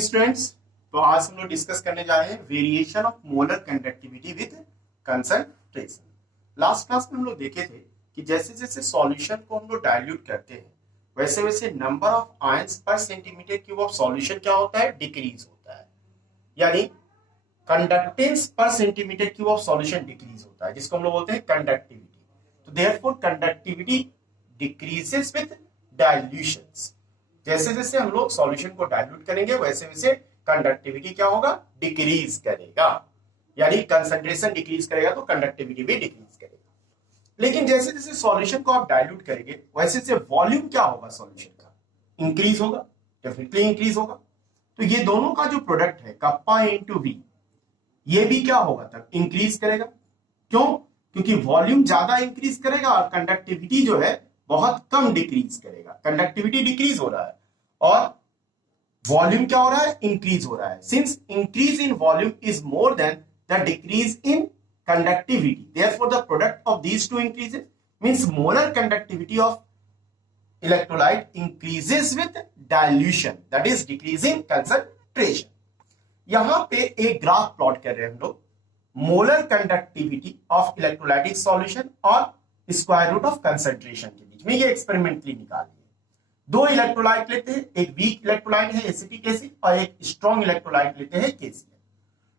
Students, तो आज हम लोग डिस्कस करने जा रहे हैं variation of molar conductivity with concentration. Last class में हम लोग देखे थे कि जैसे जैसे सॉल्यूशन को हम लोग डाइल्यूट करते हैं वैसे वैसे नंबर ऑफ आयंस पर सेंटीमीटर क्यूब ऑफ सॉल्यूशन क्या होता है, डिक्रीज होता है। यानी कंडक्टेंस पर centimetre cube of solution decrease होता है, जिसको हम लोग बोलते हैं कंडक्टिविटी। तो therefore conductivity decreases with dilutions. जैसे जैसे हम लोग सॉल्यूशन को डाइल्यूट करेंगे वैसे वैसे कंडक्टिविटी क्या होगा, डिक्रीज करेगा। यानी कंसंट्रेशन डिक्रीज करेगा तो कंडक्टिविटी भी डिक्रीज करेगा। लेकिन जैसे जैसे सॉल्यूशन को आप डाइल्यूट करेंगे वैसे वैसे वॉल्यूम क्या होगा, सॉल्यूशन का इंक्रीज होगा, डेफिनेटली इंक्रीज होगा। तो ये दोनों का जो प्रोडक्ट है कप्पा इंटू वी, ये भी क्या होगा तब इंक्रीज करेगा। क्यों? क्योंकि वॉल्यूम ज्यादा इंक्रीज करेगा और कंडक्टिविटी जो है बहुत कम डिक्रीज करेगा। कंडक्टिविटी डिक्रीज हो रहा है और वॉल्यूम क्या हो रहा है, इंक्रीज हो रहा है। Since increase in volume is more than the decrease in conductivity, therefore the product of these two increases means molar conductivity of electrolyte increases with dilution, that is decrease in concentration. यहां पे एक graph plot कर रहे हैं हम लोग molar conductivity of electrolytic solution और square root of concentration के बीच में। ये एक्सपेरिमेंटली निकालिए। दो इलेक्ट्रोलाइट लेते हैं, एक वीक इलेक्ट्रोलाइट है एसिटिक एसिड और एक स्ट्रॉन्ग इलेक्ट्रोलाइट लेते हैं KCl।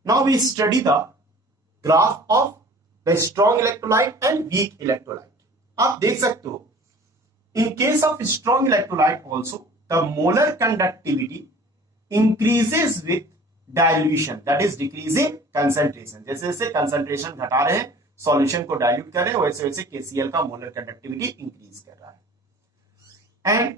Now we study the graph of the strong electrolyte and weak electrolyte. आप देख सकते हो in case of strong electrolyte also the molar conductivity increases with dilution, that is decreasing concentration. जैसे जैसे concentration घटा रहे हैं, सॉल्यूशन को डाइल्यूट कर रहे हैं, वैसे वैसे KCl का मोलर कंडक्टिविटी इंक्रीज कर रहा है। And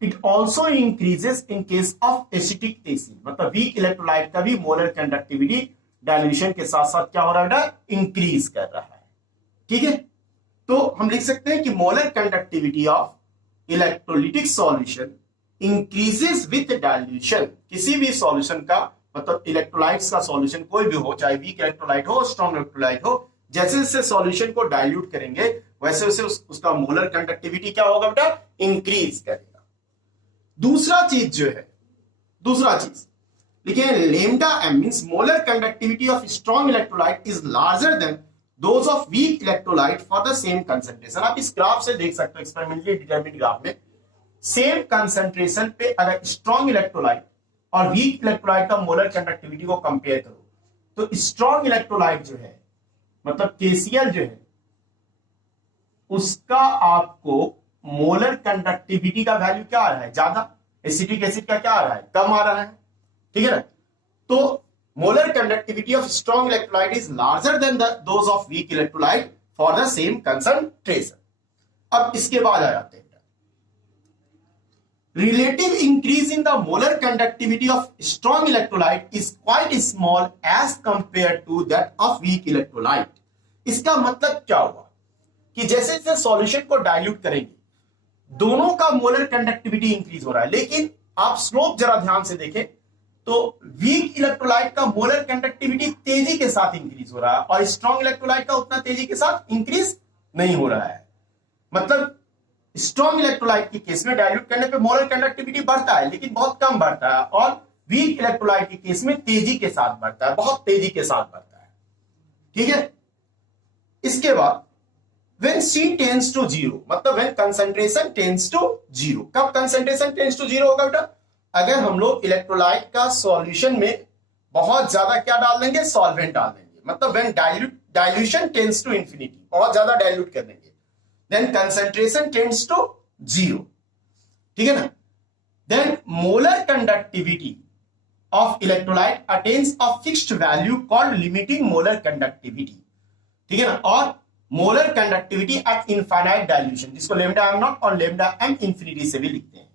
it also increases in case of acetic acid, मतलब वीक इलेक्ट्रोलाइट का भी मोलर कंडक्टिविटी डाइल्यूशन के साथ साथ क्या हो रहा है, इंक्रीज कर रहा है। ठीक है, तो हम लिख सकते हैं कि molar conductivity of electrolytic solution increases with dilution. किसी भी सॉल्यूशन का मतलब इलेक्ट्रोलाइट्स का सॉल्यूशन कोई भी हो, चाहे वीक इलेक्ट्रोलाइट हो स्ट्रॉन्ग इलेक्ट्रोलाइट हो, जैसे जैसे सॉल्यूशन को डाइल्यूट करेंगे वैसे वैसे उसका मोलर कंडक्टिविटी क्या होगा बेटा, इंक्रीज करेगा। दूसरा चीज लिखिए lambda M means molar conductivity of strong electrolyte is larger than those of weak electrolyte for the same concentration. आप इस ग्राफ से देख सकते हो, एक्सपेरिमेंटली डिटरमिन्ड ग्राफ में सेम कंसंट्रेशन पे अगर स्ट्रॉन्ग इलेक्ट्रोलाइट और वीक इलेक्ट्रोलाइट का मोलर कंडक्टिविटी को कंपेयर करो तो स्ट्रॉन्ग इलेक्ट्रोलाइट जो है मतलब KCl जो है उसका आपको मोलर कंडक्टिविटी का वैल्यू क्या आ रहा है, ज्यादा। एसिटिक एसिड का क्या आ रहा है, कम आ रहा है। ठीक है ना, तो molar conductivity of strong electrolyte is larger than those of weak electrolyte for the same concentration. अब इसके बाद आ जाते हैं relative increase in the molar conductivity of strong electrolyte is quite small as compared to that of weak electrolyte। इसका मतलब क्या हुआ कि जैसे जैसे सॉल्यूशन को डाइल्यूट करेंगे दोनों का मोलर कंडक्टिविटी इंक्रीज हो रहा है, लेकिन आप स्लोप जरा ध्यान से देखें तो वीक इलेक्ट्रोलाइट का मोलर कंडक्टिविटी तेजी के साथ इंक्रीज हो रहा है और स्ट्रॉन्ग इलेक्ट्रोलाइट का उतना तेजी के साथ इंक्रीज नहीं हो रहा है। मतलब स्ट्रॉन्ग इलेक्ट्रोलाइट के केस में डाइल्यूट करने पे मोलर कंडक्टिविटी बढ़ता है लेकिन बहुत कम बढ़ता है, और वीक इलेक्ट्रोलाइट के केस में तेजी के साथ बढ़ता है, बहुत तेजी के साथ बढ़ता है। ठीक है, इसके बाद when C tends to 0 मतलब when concentration tends to 0। कब concentration tends to 0 होगा बेटा, अगर हम लोग इलेक्ट्रोलाइट का सॉल्यूशन में बहुत ज्यादा क्या डाल देंगे, सॉल्वेंट डाल देंगे। मतलब when dilution tends to infinity, बहुत ज्यादा डाइल्यूट कर देंगे, then concentration tends to 0। ठीक है ना, then molar conductivity of electrolyte attains a fixed value called limiting molar conductivity। ठीक है ना, और molar conductivity at infinite dilution, जिसको lambda m नॉट और lambda m infinity से भी लिखते हैं।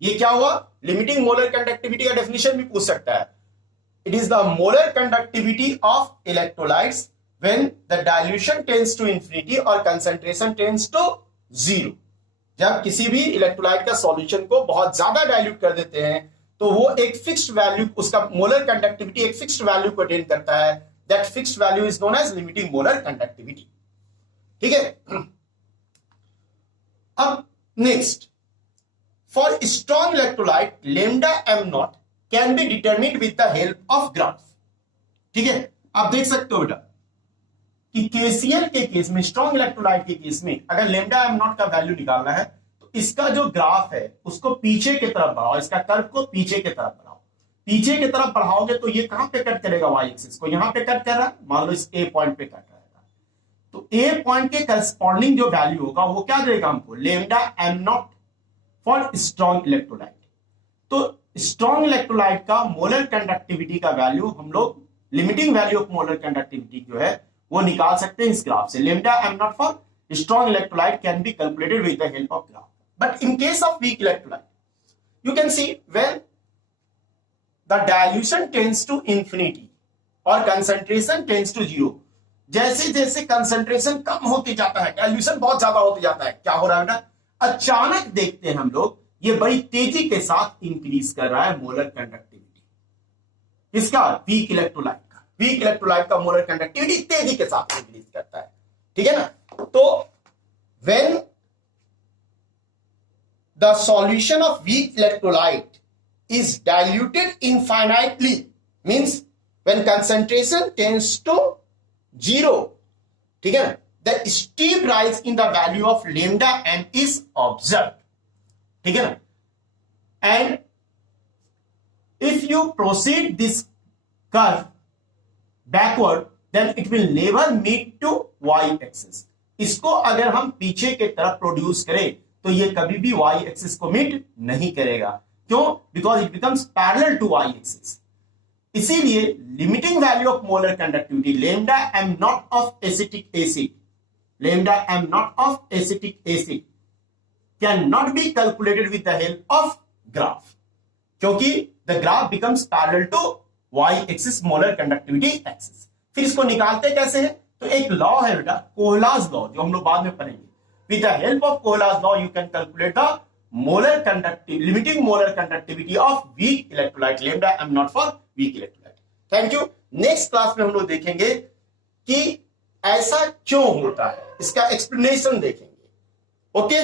ये क्या हुआ, limiting molar conductivity का डेफिनेशन भी पूछ सकता है। It is the molar conductivity of electrolytes when the dilution tends to infinity और concentration tends to 0। जब किसी भी इलेक्ट्रोलाइट का सॉल्यूशन को बहुत ज्यादा डाइल्यूट कर देते हैं तो वो एक फिक्स्ड वैल्यू, उसका मोलर कंडक्टिविटी एक फिक्स्ड वैल्यू को अटेन करता है। That fixed value is known as limiting molar conductivity. ठीक है, अब next for strong electrolyte lambda m naught can be determined with the help of graph. ठीक है, आप देख सकते हो बेटा कि केसीएल के केस में, स्ट्रॉन्ग इलेक्ट्रोलाइट के केस में, अगर लैम्डा एम नॉट का वैल्यू निकालना है तो इसका जो ग्राफ है उसको पीछे की तरफ बढ़ाओ, इसका कर्व को पीछे की तरफ बढ़ाओ। पीछे की तरफ बढ़ाओगे तो ये कहां पे कट करेगा, वाई एक्सिस को यहां पे कट कर रहा है, मान लो इस ए पॉइंट पे कट रहेगा, तो ए पॉइंट के करस्पॉन्डिंग जो वैल्यू होगा वो क्या देगा हमको, lambda M not for strong electrolyte. तो स्ट्रॉन्ग इलेक्ट्रोलाइट का मोलर कंडक्टिविटी का वैल्यू हम लोग, limiting value of molar conductivity जो है वो निकाल सकते हैं इस ग्राफ से। Lambda M not for strong electrolyte can be calculated with the help of graph, but in case of weak electrolyte you can see when the dilution tends to infinity or concentration tends to zero, जैसे जैसे concentration कम होती जाता है, dilution बहुत ज्यादा होती जाता है, क्या हो रहा है ना, अचानक देखते हैं हम लोग ये बड़ी तेजी के साथ इंक्रीज कर रहा है मोलर कंडक्टिविटी। इसका वीक इलेक्ट्रोलाइट का, वीक इलेक्ट्रोलाइट का मोलर कंडक्टिविटी तेजी के साथ इंक्रीज करता है। ठीक है ना, तो when the solution of weak electrolyte is diluted infinitely, means when concentration tends to zero, ठीक है ना, the steep rise in the value of lambda m is observed। ठीक है ना, and if you proceed this curve backward then it will never meet to y axis। इसको अगर हम पीछे के तरफ प्रोड्यूस करें तो ये कभी भी y एक्सिस को मीट नहीं करेगा। क्यों? Because it becomes parallel to y axis. इसीलिए limiting value of molar conductivity lambda M naught of acetic acid, lambda M naught of acetic acid can not be calculated with the help of graph, क्योंकि the graph becomes parallel to y axis, molar conductivity axis. फिर इसको निकालते कैसे हैं? तो एक law है बेटा, कोहलाज लॉ, जो हम लोग बाद में पढ़ेंगे। With the help of Kohler's law, you can calculate the molar conductivity, limiting molar conductivity of weak electrolyte, lambda m not for weak electrolyte। Thank you। Next class में हम लोग देखेंगे कि ऐसा क्यों होता है, इसका एक्सप्लेनेशन देखेंगे। ओके।